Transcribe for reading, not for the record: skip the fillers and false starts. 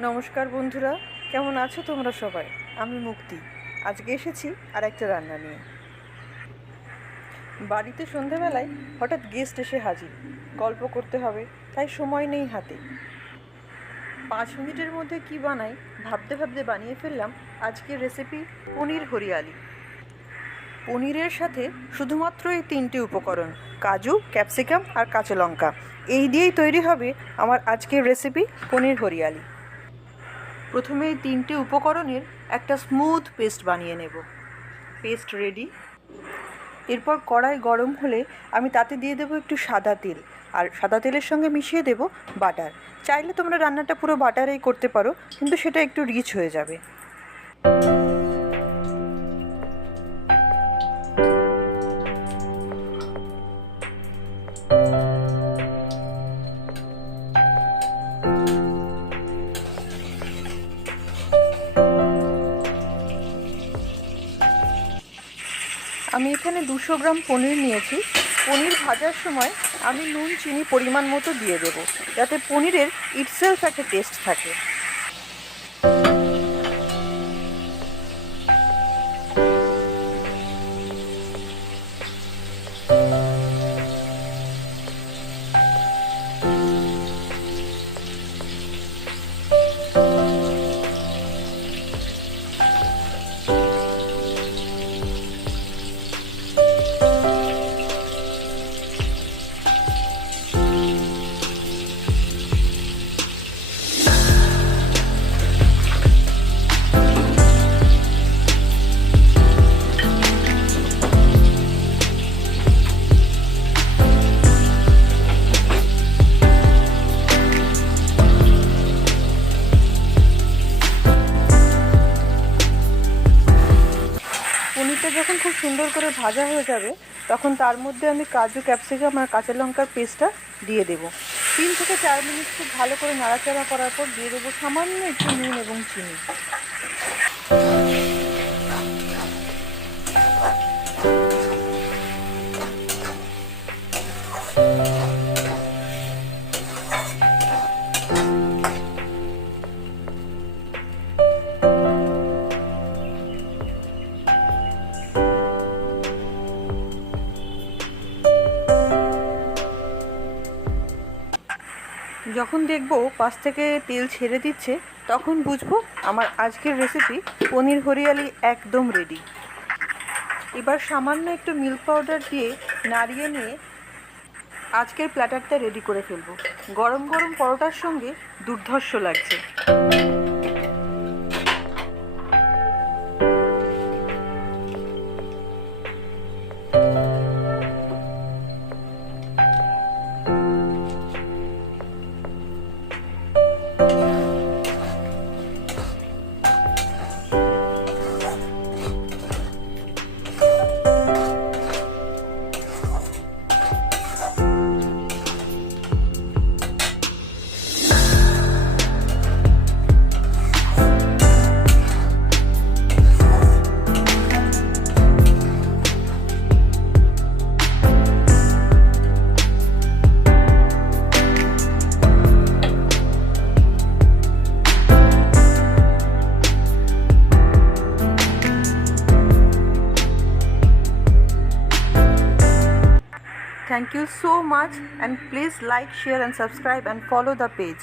নমস্কার বন্ধুরা, কেমন আছো তোমরা সবাই? আমি মুক্তি। আজকে এসেছি আর একটা রান্না নিয়ে। বাড়িতে সন্ধেবেলায় হঠাৎ গেস্ট এসে হাজির, গল্প করতে হবে, তাই সময় নেই হাতে। 5 মিনিটের মধ্যে কি বানাই ভাবতে ভাবতে বানিয়ে ফেললাম আজকের রেসিপি পনির হরিয়ালি। পনিরের সাথে শুধুমাত্র এই 3টে উপকরণ, কাজু, ক্যাপসিকাম আর কাঁচা লঙ্কা, এই দিয়েই তৈরি হবে আমার আজকের রেসিপি পনির হরিয়ালি। প্রথমে এই 3টে উপকরণের একটা স্মুথ পেস্ট বানিয়ে নেব। Paste ready. এরপর কড়াই গরম হলে আমি তাতে দিয়ে দেবো একটু সাদা তেল, আর সাদা তেলের সঙ্গে মিশিয়ে দেব বাটার। চাইলে তোমরা রান্নাটা পুরো বাটারেই করতে পারো, কিন্তু সেটা একটু রিচ হয়ে যাবে। আমি এখানে 200 গ্রাম পনির নিয়েছি। পনির ভাজার সময় আমি নুন চিনি পরিমাণ মতো দিয়ে দেব, যাতে পনিরের ইটসেলফ একটা টেস্ট থাকে। পনিরটা যখন খুব সুন্দর করে ভাজা হয়ে যাবে, তখন তার মধ্যে আমি কাজু, ক্যাপসিকাম আর কাঁচা লঙ্কার পেস্টটা দিয়ে দেবো। 3 থেকে 4 মিনিট খুব ভালো করে নাড়াচাড়া করার পর দিয়ে দেবো সামান্য একটু নুন এবং চিনি। যখন দেখবো পাশ থেকে তেল ছেড়ে দিচ্ছে, তখন বুঝবো আমার আজকের রেসিপি পনির হরিয়ালি একদম রেডি। এবার সামান্য একটু মিল্ক পাউডার দিয়ে নাড়িয়ে নিয়ে আজকের প্ল্যাটারটা রেডি করে ফেলবো। গরম গরম পরোটার সঙ্গে দুর্ধর্ষ লাগছে। Thank you so much, and please like, share and subscribe and follow the page.